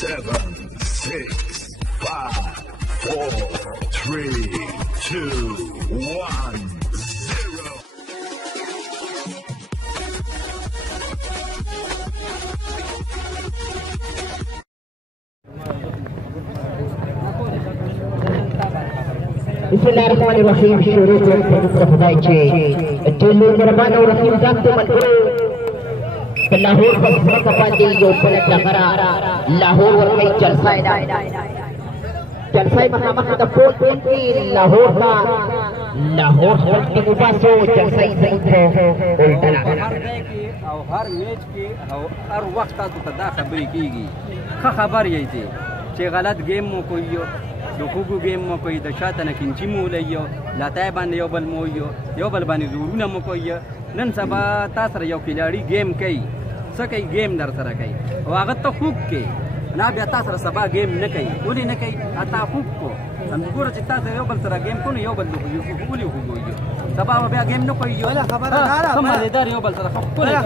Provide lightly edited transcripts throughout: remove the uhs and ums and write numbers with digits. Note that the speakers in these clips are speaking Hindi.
7, 6, 5, 4, 3, 2, 1, 0. Bismillahirrahmanirrahim. Syukur kepada Khudai. Jalur Merban और रहीम जात मनकरो लाहौर पर कपांदी जो पलट लगरा लाहौर और कई जलसाई महामा का पोत की लाहौर का लाहौर की मुबासो जलसाई सही है उल्टा और हर मैच के हर वक्त तो तदा खबरी कीगी खबर यही थी कि गलत गेम में कोई दुखुगु गेम में कोई दशाता न किंची मूलियो लाताय बांध योबल मोयो योबल बानी ज़रूर न मोकोयो नन सबा तासर यो खिलाड़ी गेम कई सकई गेम दर सर कई वागत तो खूब के ना भी तासर सबा गेम न कई उली न कई आता खूब को अंदुर चित्ता से योबल सर गेम को न योबल दुखुयो उली हुगो यो सबा बया गेम न कोई यो खबरदार समझदार योबल सर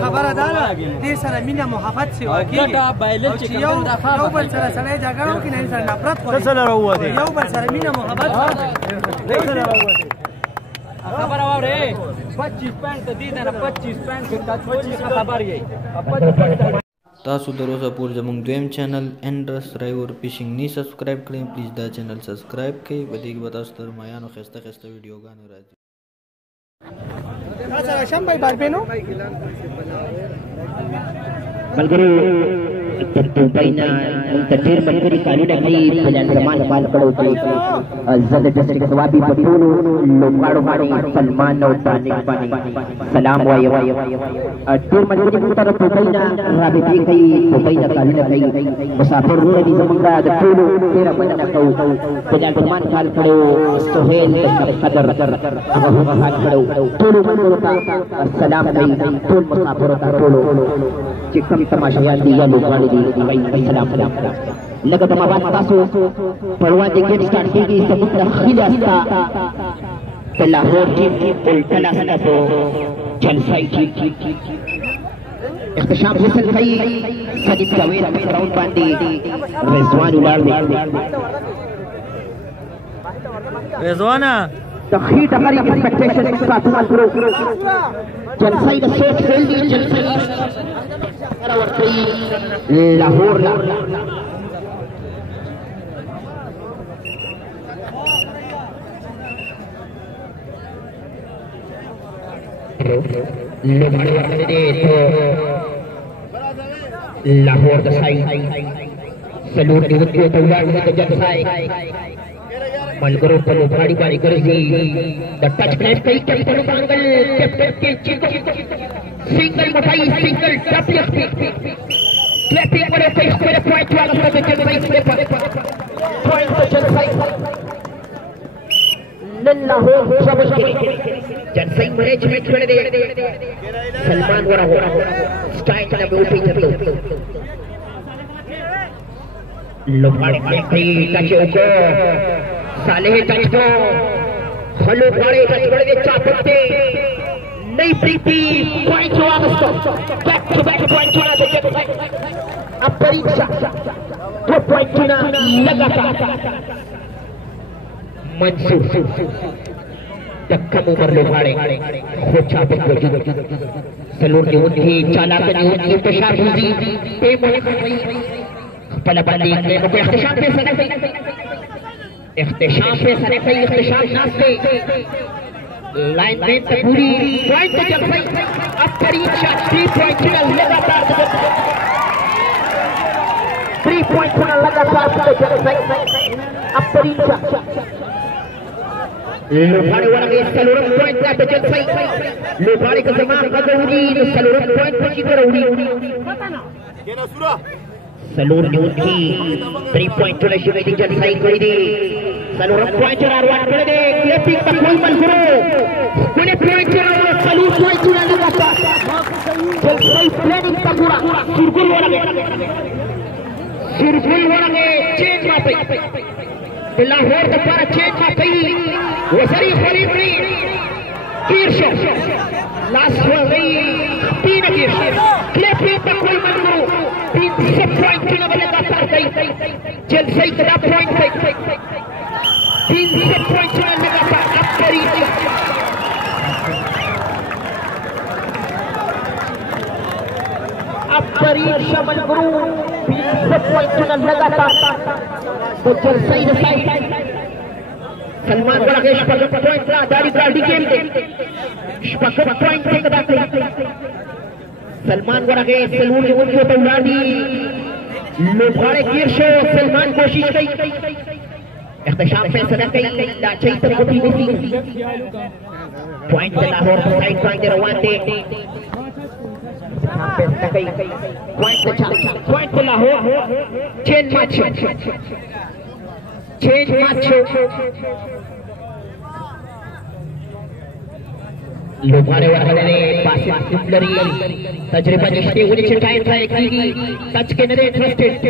खबरदार दे सर मीना मोहब्बत से होगी गटा बाइल चिकन दा खा योबल सर सरे जगड़ो कि नहीं सर नफरत को सर रहुआ थे योबल सर मीना मोहब्बत दे सर रहुआ थे खबर आवा रे 25 पैंट दी ना 25 पैंट के 25 का खबर यही तासु दरोजा पूर जमंग द्वेम चैनल एंड्रस ड्राइवर फिशिंग नी सब्सक्राइब करें प्लीज द चैनल सब्सक्राइब के बदीक बतास तर मायानो खस्ता खस्ता वीडियो गानो राजी सर शम भाई बार पे नो बलगुरु तत्तुबैना मुंतदिर मकरी काली नगरी बजान समान बाल पड़ो तो जद डिस्ट्रिक्ट सवाबी पटोलो लोकाड़ो माने सलमान और तानिक पानी सलाम वाय टूर मकरी मुंतर तत्तुबैना राबिती कई तत्तुबैना काली नगरी मुसाफिर रोनी जमंगा टोलो तेरा बजना को बजान समान काल पड़ो सोहेल कदर अबू हाल पड़ो टोलो मनोर का सलाम कई टोल मुसाफिर का टोलो चिकम तमाशा दिया लोकाड़ी सलाम लगा तमाबाद तासो परवा के गेट स्टार्ट की समुद्र खिलास्ता लाहौर टीम उल्टा सदा तो जलसाई टीम इख्तिशाम फैसल भाई सदीक जावेद राउंड बांधी रिजवान उलार दे रिजवाना तखीर हमारी एक्सपेक्टेशन का पूरा करो जलसाई का सोच फेल दी जलसाई लाहौर लाहौर दसाई सलूर निवृत्ति तौलार में जलसाई मलगरो पलो भाड़ी बारी करजी द टच क्लैश कई कैप्टन बांगल कैप्टन चिको सिंगल मोटाई सिंगल डबल क्लैपिंग वाले पे स्कोर पॉइंट वाला पे जलसाई पे पॉइंट पे जलसाई नल्ला हो समझ के जलसाई मैनेजमेंट में दे सलमान वरा हो स्ट्राइक में ओपी कर लो लोहाड़ी में कई टचो को साले टच को हलो बड़े टच बड़े दे चापते नहीं प्रीति पॉइंट हुआ उसको बैक टू बैक पॉइंट हुआ तो अब परीक्षा तो पॉइंट चुना लगातार मंसूर कम उम्र लोहाड़े हो चापत को सलूर की उन्हीं चालाक की उन्हीं पेशाब हुई पला बंदी ने को इख्तिशाम पे सने इख्तिशाम नास्ते लाइन में पूरी पॉइंट चल रही अब परीक्षा 3 पॉइंट लगातार 3 पॉइंट लगातार चल रही अब परीक्षा लोहाड़े वाला के सलूरन पॉइंट का चल रही लोहाड़े का जमात का उड़ी सलूरन पॉइंट की तरह उड़ी ये ना सुरा सलूर न्यूज की 3 पॉइंट चले शुरू की जलसाई कोई दी सलूर पॉइंट चला रहा है दे क्लिपिंग का कोई मंजूर कोने पॉइंट चला रहा सलूर पॉइंट चला लगा जलसाई प्लानिंग का पूरा सुरगुल वाला के चेंज में पे लाहौर का पारा चेंज में पे वो सरी खरीद नहीं कीर्शो लास्ट हो गई 3 कीर्शो क्लिपिंग का कोई मंजूर 3 पॉइंट चला लगातार गई जलसे का पॉइंट 300 पॉइंट लगातार अब परीक्षा मनगुरु 300 पॉइंट लगातार तो जलसे सलमान बड़ा के स्पष्ट पॉइंट ला दाढ़ी गाड़ी गेम दे स्पष्ट पॉइंट से कदा सलमान बड़ा के सलून उनको तो उड़ादी लोभाड़े गिर शो सलमान कोशिश की इख्तिशाम पे सदा कई लाचाई तक होती नहीं पॉइंट लाहौर साइड पॉइंट रवान दे यहाँ पे सदा कई पॉइंट लाहौर चेंज मैच लोभारे वाले पासिस सिम्लरी तजरबा जिसने उन्हें चटाई ट्राई की टच के नरे ट्रस्टेड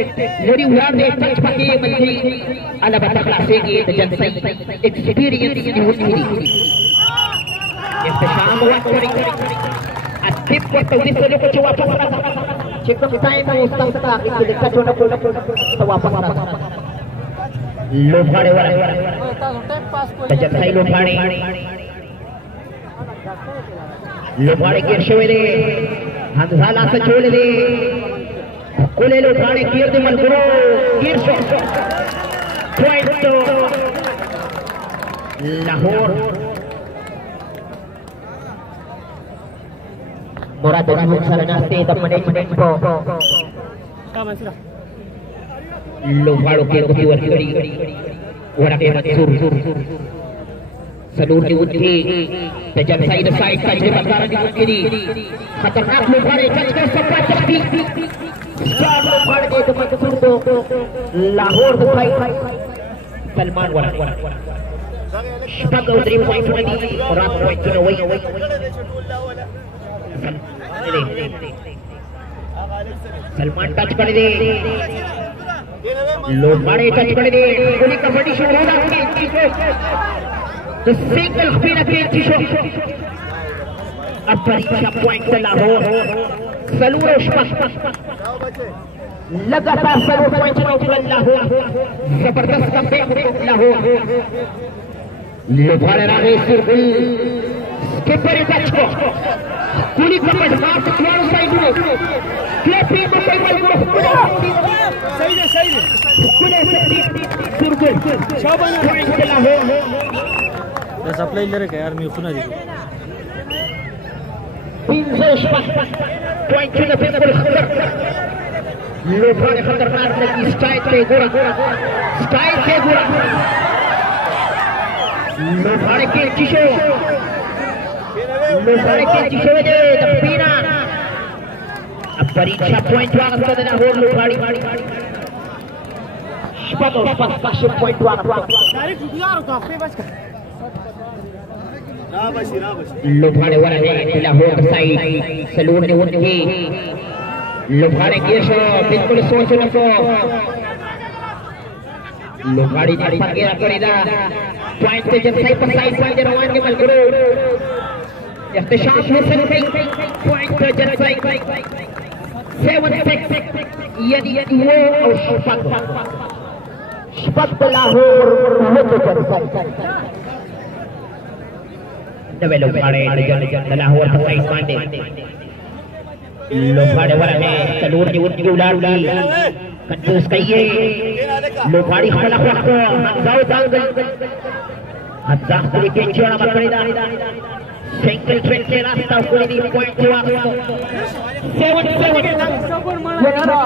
लोरी उड़ा दे टच पाके मल्ली अलग अलग क्लासे की जनसई एक्सपीरियंस की होती है इख्तिशाम हुआ करी अतिप को तो इस लोग को वापस रखा चेक टाइम में उस तक का इस लिखा छोटा तो वापस रखा लोभाड़े वाले जनसई लोभाड़े गिर शोले हमजाला से छोड़ दे कोले लोभाड़े गिर दे मन करो गिर शो पॉइंट तो लाहौर मुराद अली सरनास्ते द मैनेजमेंट को लोभाड़ों के कुछ वर्करी वरा के मंसूर सलूर की उठी तजब साइड तजरबा कार की उठी खतरनाक लोभाड़े टच कर सकता चलती चार लोभाड़े के मंसूर को लाहौर दिखाई सलमान वरा शपक उतरी पॉइंट नहीं और आप पॉइंट न वही सलमान टच कर दे लोभाड़े टच कर दे गोली कबड्डी शुरू होना The single spin again to show. अब परीक्षा पॉइंट लाहौर सलूर लगातार सलूर पॉइंट लाहौर जबरदस्त कमबैक लाहौर लोभाड़े रागे सिर्फुल स्किपर टच को कुली कपड़ मार्क क्लोज साइड में क्लैपिंग को कोई बल को सही है कुले सिर्फुल शाबाश पॉइंट लाहौर सप्लाई ले रहे यार मी खुना दी पॉइंट टू द बिल्कुल लोभाड़े खतरनाक लगी स्टाइल पे गोरा लोभाड़े के चिशो दे दफीना अब परीक्षा पॉइंट वाला कर देना हो लोभाड़ी स्पष्ट पॉइंट वाला डायरेक्ट यार तो आपके बस लोभाड़े वाला है लाहौर साइड सलून ने उनकी लोभाड़े के शो बिल्कुल सोच न को लोभाड़ी ने पगेरा करेगा पॉइंट पे जब साइड पर साइड पॉइंट रवान के मल करो इख्तिशाम हुसैन पॉइंट पे जब साइड 7-6 यदि वो और शपक लाहौर वो तो जब साइड नवे लोभाड़े लाहौर का साइड मांडे लोभाड़े वाला है सलूर की उनकी उड़ाड़ ली कंजूस कहिए लोभाड़ी खला को हमजाओ दांगल हमजा को लेके चोड़ा मत करेगा सिंगल ट्रेन के रास्ता को दी पॉइंट हुआ 7-7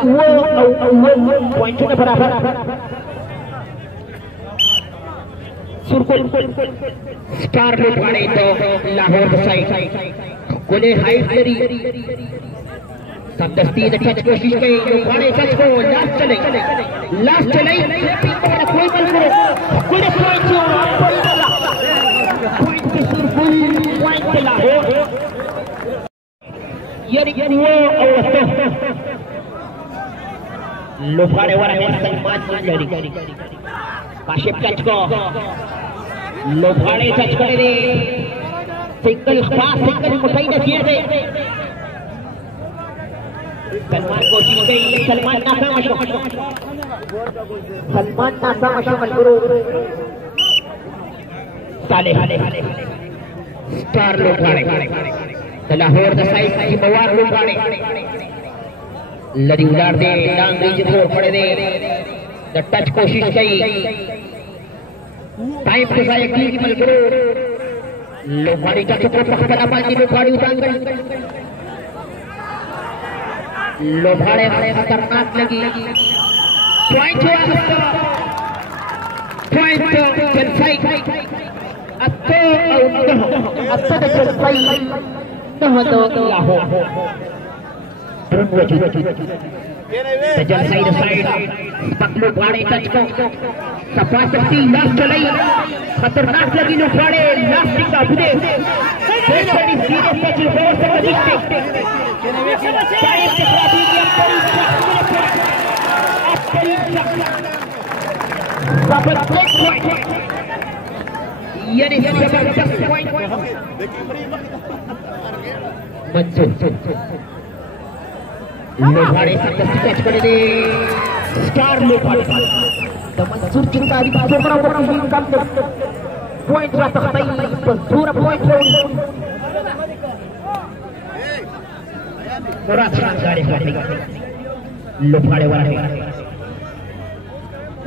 वो पॉइंट के बराबर सुरकुल स्टार लोभाड़े तो लाहौर साइड कोले हाइट करी सब दस्ती ने टच कोशिश की लोभाड़े टच को लास्ट चले कोई बल करो कोले पॉइंट पे सुरकुल पॉइंट पे लाहौर यानी वो और लोभाड़े वाला है सलमान लड़ी काशिफ टच को लोभाड़े टच करे दे सिंगल मुठाई ने किए थे सलमान कोशिश की, सलमान नाकाम गुरु साले स्टार लोगाड़े लाहौर द साइड की मवार लोगाड़े लड़ी उलार दे डांगरी जिधर पड़े दे द टच कोशिश की टाइम के साथ एक की मलगुरु लोगाड़ी का चक्कर पकड़ा पानी लोगाड़ी उतार लोभाड़े वाले खतरनाक लगी पॉइंट जलसाई जलसाई जलसाई साइड पतलू भाड़े टच को सफा सकती लास्ट चलाई खतरनाक लगी लोभाड़े लास्ट का बुदे लोभाड़े टच करे दे स्टार लोभाड़े मंसूर चिंतारी पॉइंट पूरा पॉइंट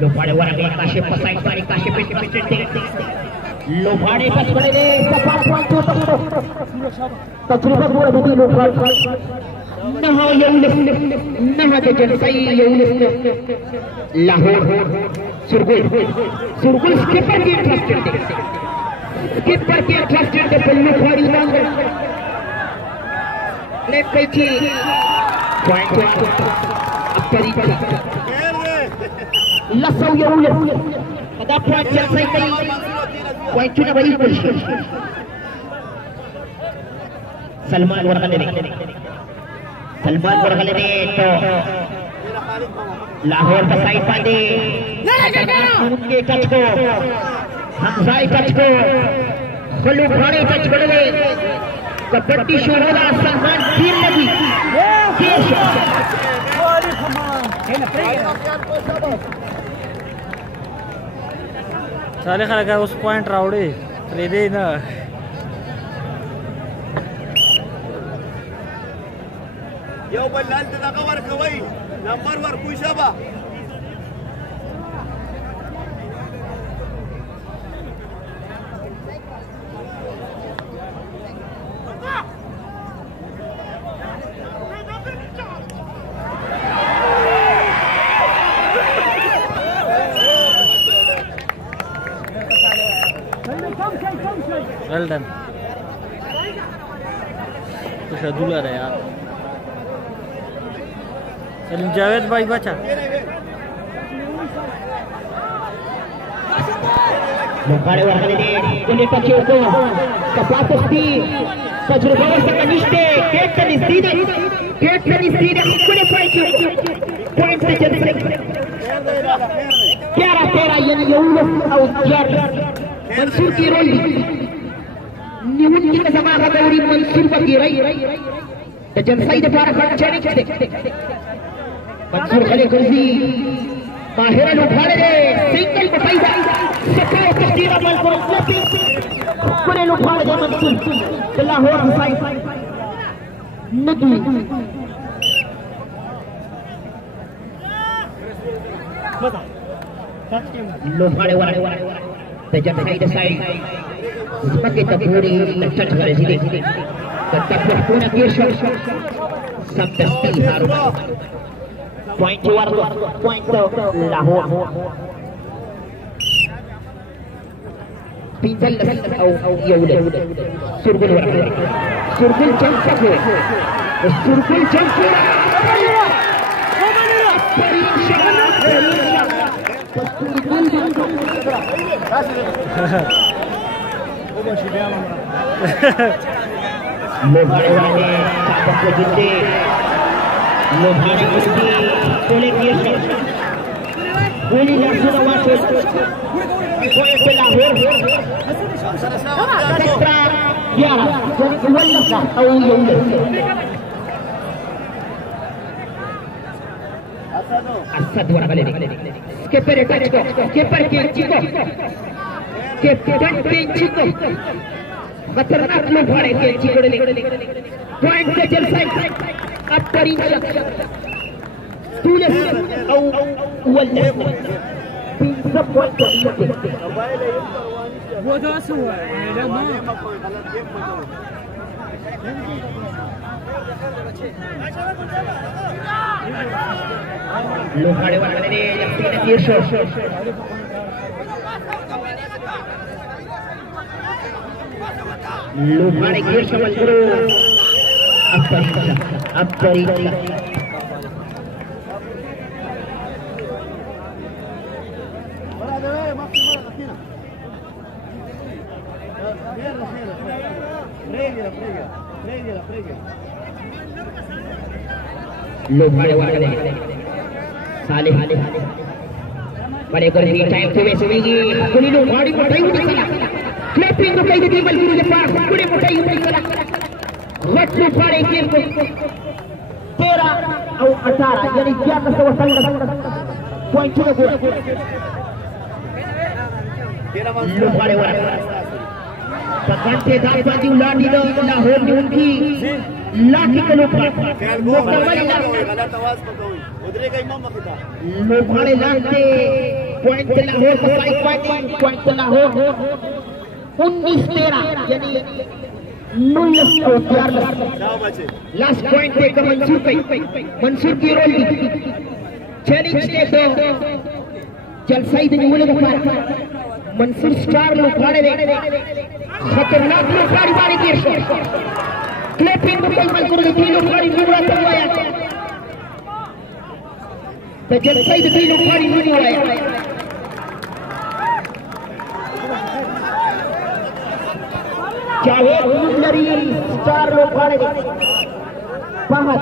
लोभाड़े वाला काशे पसाई सारी काशे पे लोभाड़े टच करे दे सफा पॉइंट तजुर्बा पूरा भी लोभाड़े नहा जलसाई लाहौर सुरगुल स्किपर के ट्रस्टेड पल्लू खड़ी लेफ्ट पे पॉइंट लसौ कदा पॉइंट जलसाई पॉइंट चुना बड़ी कोशिश सलमान वर्गले ने तो लाहौर का साइड पांडे के टच को हमसाई टच को फलू भाड़े टच कर ले कबड्डी शुरू होला सलमान तीन लगी साले खा का उस पॉइंट रावड़े रे दे ना Yo balante na kawar kawai number war kuisa ba well done कुछ अधूरा है यार सलीम जावेद भाई बचा लोभाड़े वाले ने कोने टचे को कपासती तजुर्बा से कनिष्ठे गेट सीधे कोने पॉइंट से जल्दी क्या तेरा ये यूलस और जर मंसूर की रोल न्यून की जमा का दौरी मंसूर की रही जलसाई ने पारा खड़ा चेने मंसूर खले कुर्सी माहिरा लोभाड़े ने सिंगल बटाई सफा तस्दीरा बल को कोने लोभाड़े ने मंसूर लाहौर हुसैन नदी लोभाड़े वाले जलसाई ने side sebagai taburi lecat dari sini tetap punya Kirshon sampai harum point luar point Lahore pinjal atau yaudah surgul लोभाड़े वाले साबक को जीते लोभाड़े कुश्ती कोले किए गोली लड़सुन वाचे कोई पे Lahore 11 jadi 12 au yaudah Asad waragale skipper touch ko skipper ke chico captain ke chico खतरनाक लोग भाड़े के चिकड़े पॉइंट से चल साइड अब परिंचा तूने औ वल्ले तीन सब पॉइंट को वो तो हुआ है लोग भाड़े वाले ने लगती है ये शॉट लोहाड़े गिर समझ करो अब परीक्षा लोहाड़े वाले साले बड़े कर भी टाइम तो वैसे भी कुली लोहाड़ी मोटाई उठ चला क्लैपिंग को कई टेबल गुरु के पास पूरे मोटाई उठ चला वट लोहाड़े गेम को 13 और 18 यानी 11 पॉइंट को लोहाड़े वाले घंटेदार बाजी लाठी लाहौर की उनकी लाठी को लोहाड़े लाठे पॉइंट लाहौर को 5 पॉइंट लाहौर 19-13 यानी 0-4 लास्ट पॉइंट पे मंसूर की रोल दी चैलेंज ने तो जलसाई दिन बोले तो मंसूर स्टार लोहाड़े खतरनाक लोहाड़ी बारी के शॉट क्लैपिंग को कई मंसूर ने तीन लोहाड़ी मुड़ा तलवाया तो जलसाई दिन लोहाड़ी मुड़ा चाहे लरी स्टार लोहाड़े पहाड़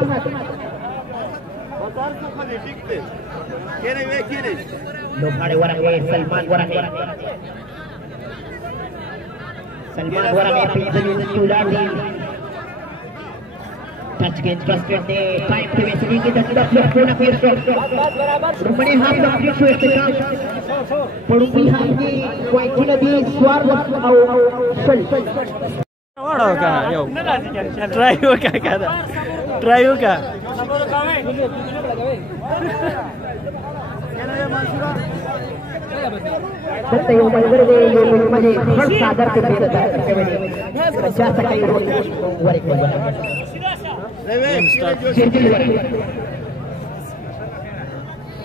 लोहाड़े वरंगे सलमान वरंगे पिंजली चूलाड़ी टच के इंटरेस्टेड ने टाइम पे वैसे की टच द फ्लोर फिर शॉट रुपने हाफ द फ्री शॉट से काम पड़ुपी हाथ की पॉइंट दी स्वार और सल वाड़ा का यो ट्राई हो क्या ट्राई हो क्या सत्य यो बलगर दे यो म्हणजे हर सादर के दे करते बने अच्छा सकाई वरे को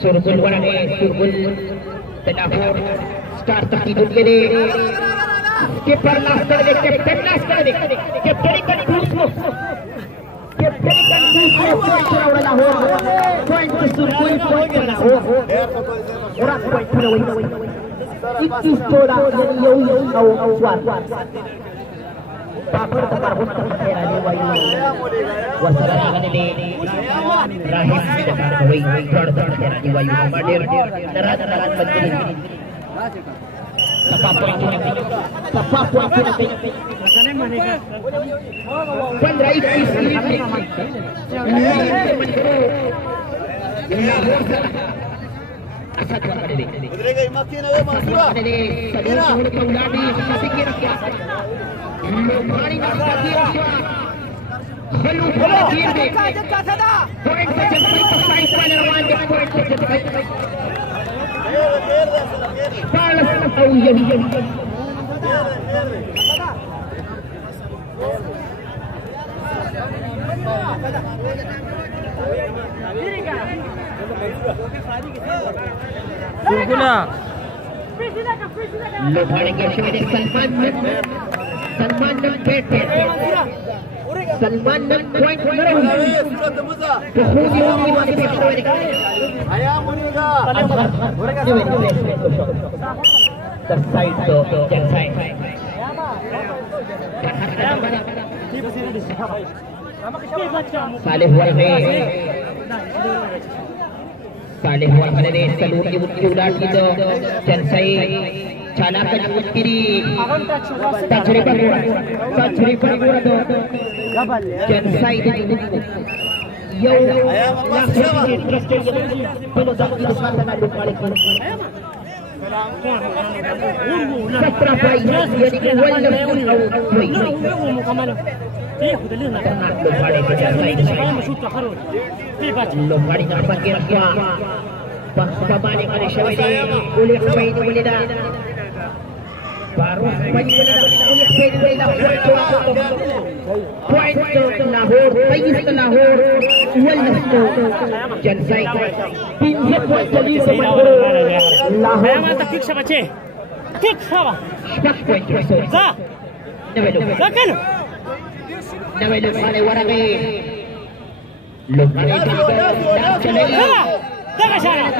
सुरगुल वरने सुरगुल तलाफोर स्टार तक की दुनिया दे कीपर लास्ट कर दे कैप्टन लास्ट कर दे कैप्टन कंफ्यूज को पॉइंट उड़ाना हो पॉइंट सुरगुल पॉइंट ना हो और पॉइंट ना वही 21 बोला यानी यो औ स्वार पापड़ तक होता है आने वाली वसरा आने ले राहिम वही थोड़ा है आने वाली माडेर नरात बंदी सपा पॉइंट ने 15-21 अच्छा कर दे उधरेगा इमाकी ना वे मासूरा अरे सदर छोड़ के उड़ानी सभी के रखा लोहाड़ी ना दिया हलू बोला दिया दे पॉइंट से जब तक साइड वाले रवान के पॉइंट से जब तक पालस औ यही लोहाड़े के शेर सलमान पॉइंट तो खूब योगी वाले पे साइड तो साइड साले हुआ ने सलून की मुट्ठी उड़ा दी तो चंसाई चालाक का मुट्ठी तजरिबा पूरा तो चंसाई Yo, national interested pero dapat dilupakan na lupa ko. Satra pa yan ni wala na wait. mo kamano. Iya, udah lihat. Lupa ko dyan sa Saya masuk ke Harun. Baca. lupa rin ang pagkiraswa. Pabalik ka na siya ulit pwede uli na. Baru pwede uli na. Ulit pwede uli na. Point to Lahore. Payis to Lahore. Wellness to Jansai. Pinsa point to dito Lahore. Saya tak fix apa ceh? Fix apa? Stock point to so. Za. Za kan? Nawelo pale warake. Lupa rin ang chalay. Dah sana.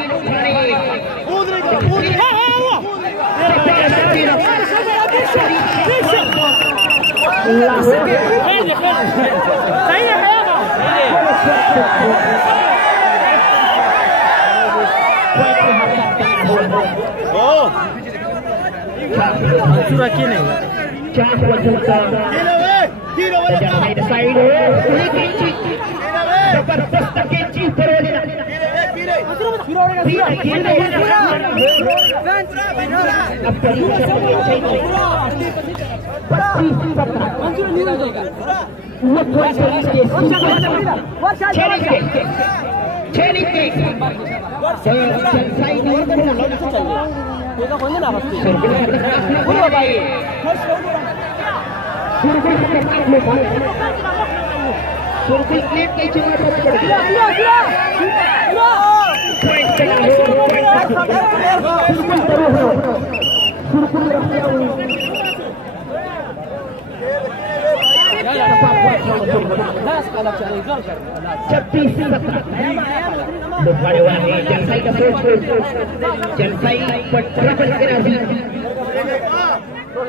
Surah kini.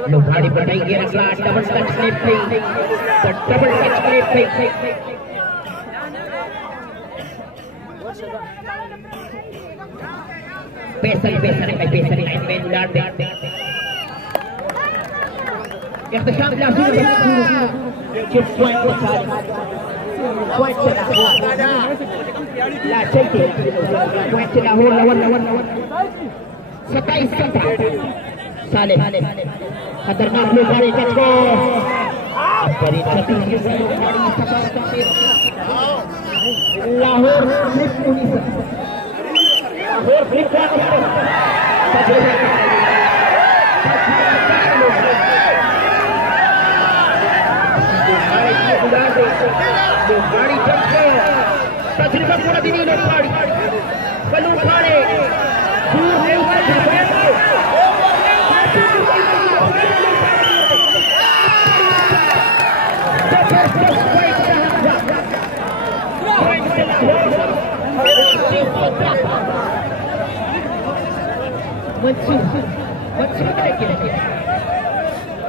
Lupa dipatai kira kelas double touch play, double touch play. Pesan lineman ular back. Ikhtisam langsung chip point को सारे point चला ला चलते point चला हो लवन 27 साले खतरनाक लोग आ रहे टच को बड़ी छत्तीस लाहौर गाड़ी तजर्बा पूरा दिन लोग गाड़ी बलू खाने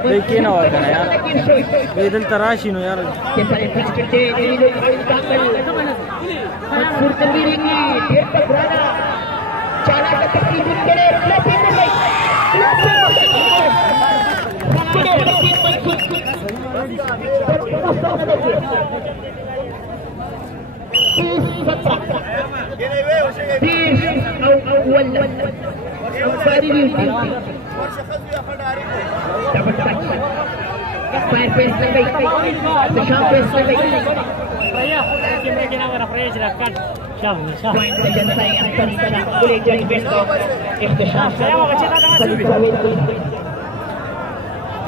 देखिए ना होगा ना यार बेदल तराशी नो यार Fire face lagi, shot face lagi. Saya mungkin akan refresh lakukan. Syah. Point saja saya akan tidak boleh jadi besok. Ikhtisam. Saya mau baca tanda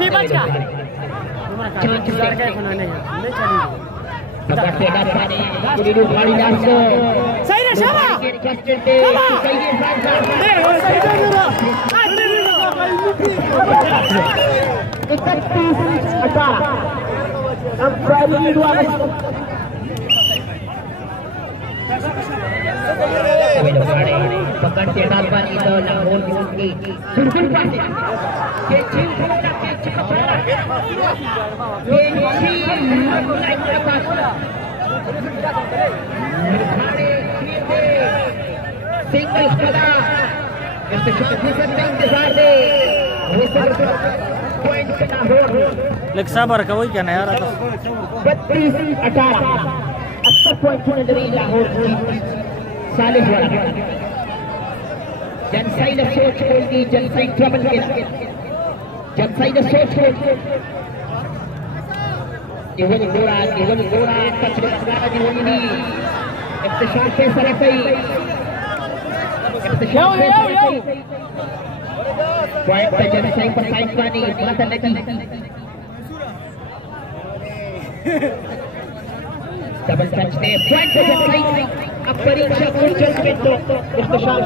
baca. Jangan keluar kayak mana ya? Ini cari. Bapak pedas tadi, duduk kali langsung. Saya dah siapa? पकड़ के डाल पानी तो लाहौर की बिल्कुल पास सिंगल पड़ा इससे इंतजार दे पॉइंट पे लाहौर लेग साबर का वही क्या ना यार 32-18 70 पॉइंट होने लगी लाहौर की सालिह वाला जनसाई ने सोच खोल दी जनसाई ट्रबल के जनसाई ने सोच खोल जीवन गोरा कचरे लगाना जीवन नहीं इफ्तिशार पे सरकई पॉइंट पे जनसाई पर साइड पानी माता लगी डबल टच ने पॉइंट पे जनसाई अब परीक्षा पूरी चल में तो इफ्तिशार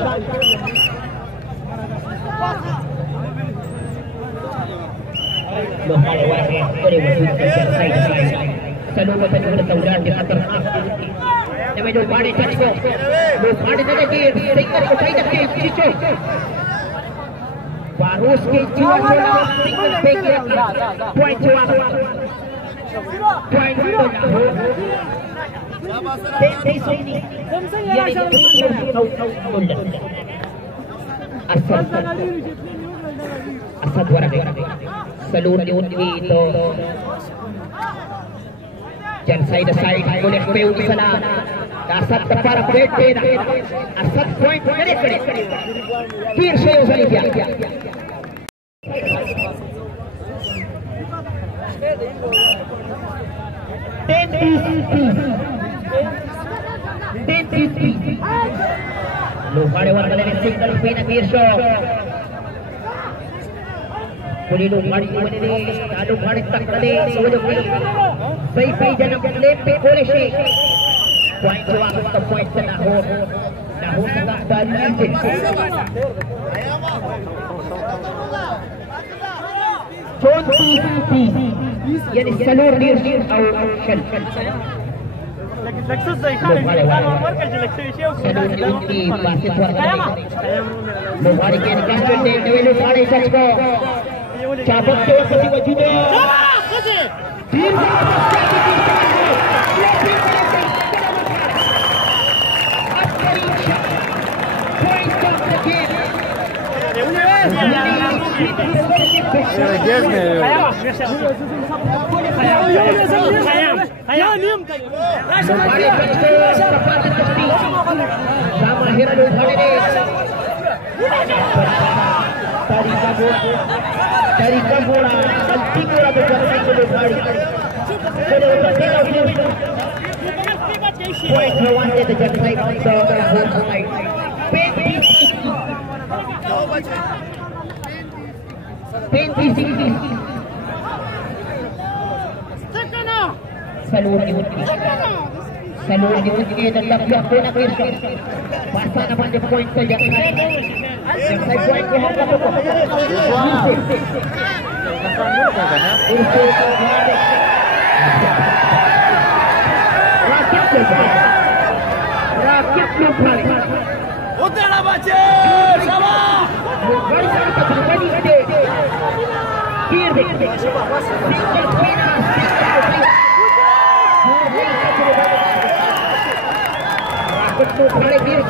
लोहाड़े वाले बड़े वजूद के जनसाई चलो वो तक तौलाद के खतरनाक जब जो बाड़ी टच को वो बाड़ी ने के सिंगर उठाई रखे खींचो वारूस के जीवन जोड़ा सिंगर पे किया पॉइंट हुआ पॉइंट तो ना हो असद वाला सलूट उनकी तो जनसाई साइड बोले पे उछला असद पर पेट पे असद पॉइंट करे फिर से उछली क्या 10-3 लोहाड़े वाले ने सिंगल पे न मीरशो पूरी लोहाड़ी को ने लोहाड़ी तक ले सोजो की सही सही जन्म ले पे खोले से पॉइंट जो आपका पॉइंट ना हो सका तारीफ से यानी सलोर लीडरशिप और शन सक्सेस देखा नंबर का सिलेक्शन की बातें लोहाड़ी के कैप्टन ने नवेलो साढ़े सच को चाबक के प्रति वजूद है टीम तरीका बोला गलती बोला तो जनसाई को Lohadi point wanted the जनसाई on the whole side सलूर के दल्ला को कोना पेश पासा ना बंदे पॉइंट पे जनसाई पॉइंट को हम तो राकेश उतरा बच्चे शाबाश बड़ी सारी बड़ी दे तीर दे राकेश को खड़े तीर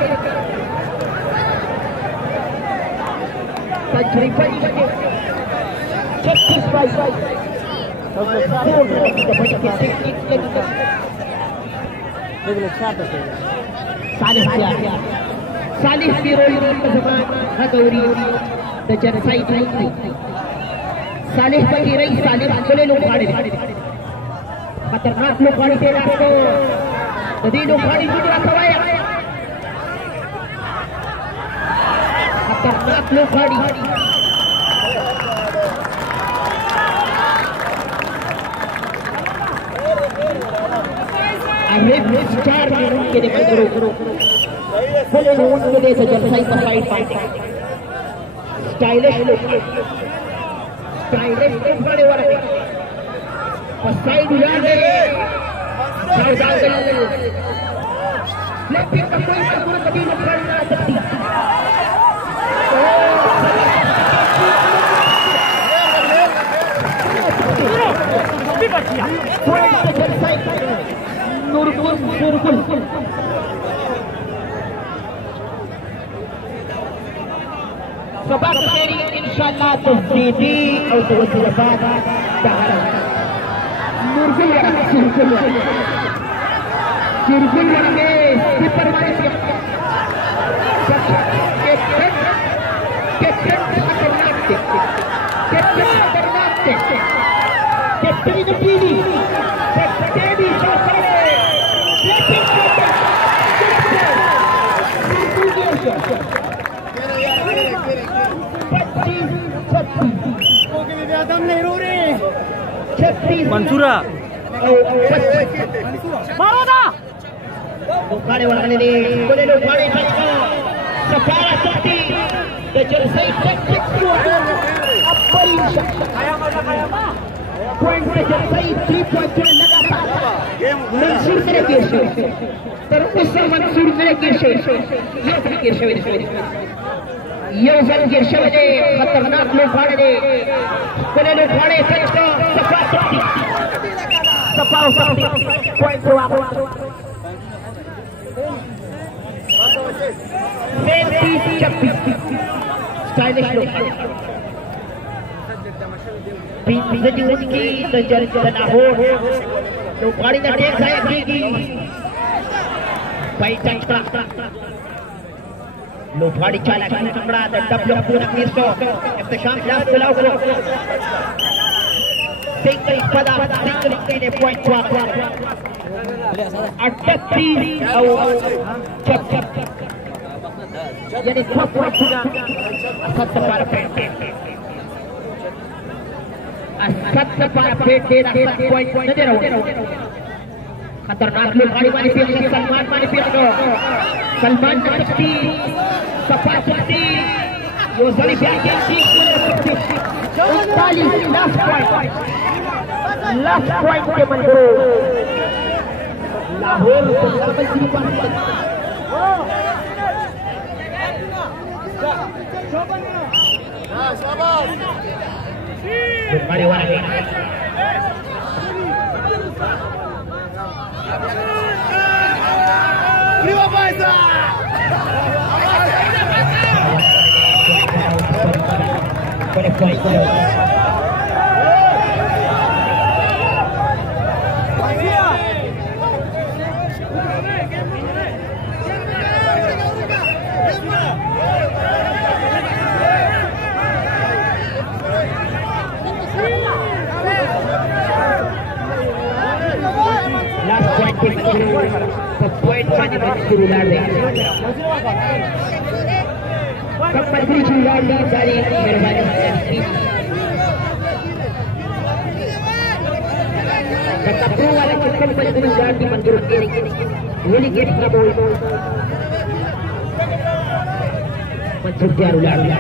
तजरीबा 36 बाई सालिह की रोई ज़बान हदौरी द जनसाई नहीं सालिह की रही सालिह चले लोग गाड़ी खतरनाक लोग गाड़ी दे रास्तो नदी लोग गाड़ी जुड़ा खवाया खतरनाक लोग गाड़ी अरे स्टार में उनके निकल करो फुल उनके दे से जनसाई पर साइड पार्टी स्टाइलिश बड़े वाले पर साइड उड़ा दे लेकिन कोई कभी न करना सकती सबक तेरी इंशाअल्लाह तस्दीदी और तवज्जुहात ताला नूरगुल चिरकुल वाले स्लीपर वाले captain Mansura Bukhari walang ini, boleh Bukhari Hasko, Sapara Sakti, Kejersai Teknik Suatu, apa ini? Point Kejersai 3.2 लगातार, Mansur Kejersai, terus Mansur Kejersai, Yozan Kejersai ini खतरनाक Bukhari ini, boleh Bukhari Hasko, Sapara Sakti, Sapara Sakti, point dua. 36 stylish लोग की तजर्बा हो तो गाड़ी का टेक आएगी भाई चक्का लो गाड़ी चाला की टुकड़ा द डब्ल्यू पूरा किसको इफ्तिशाम लास्ट चलाओ को सिंगल पदा सिंगल के पॉइंट हुआ 38 और चक यानी सब पॉइंट हुआ असत पर पेट दे रहा पॉइंट नजर हो खतरनाक लोग गाड़ी वाली पेट सलमान वाली पेट को सलमान शक्ति सफा शक्ति यो जरी ब्याह की 39 लास्ट पॉइंट के मंजूर लाहौर पंजाब की पास शाबाश बड़े वाले प्रियो पैसा बड़े पॉइंट पॉइंट पाने में शुरू ला दे कंपनी शुरू ला दी सारी मेहरबानी कपड़ों वाले चक्कर पर शुरू ला दी मंजूर के गोली गेट का बोल मंजूर दिया ला दिया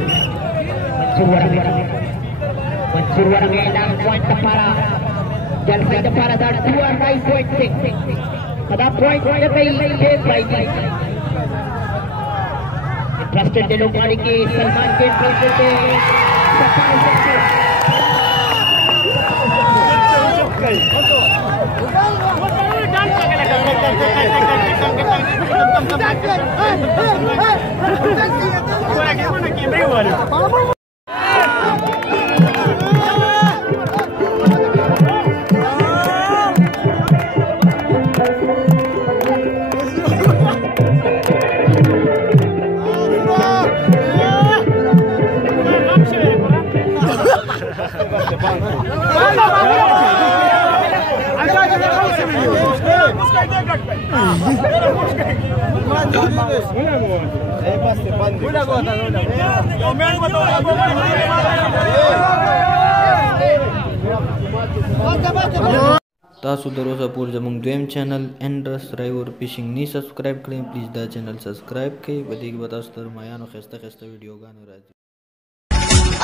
मंजूर वाला में लास्ट पॉइंट पारा जल्दी पारा दा 2.6 pada point lebih baik. Interested di lokal ini Salman ke presente. तासु दरोसा पूर जमुंग द्वेम चैनल एंड्रस ड्राइवर फिशिंग नी सब्सक्राइब करें प्लीज दा चैनल सब्सक्राइब के बदीक बतास्तर मायानो खस्ता वीडियो गानो राजी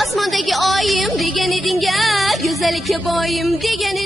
Osmondaki oyim degani dinga, go'zallikka boyim degani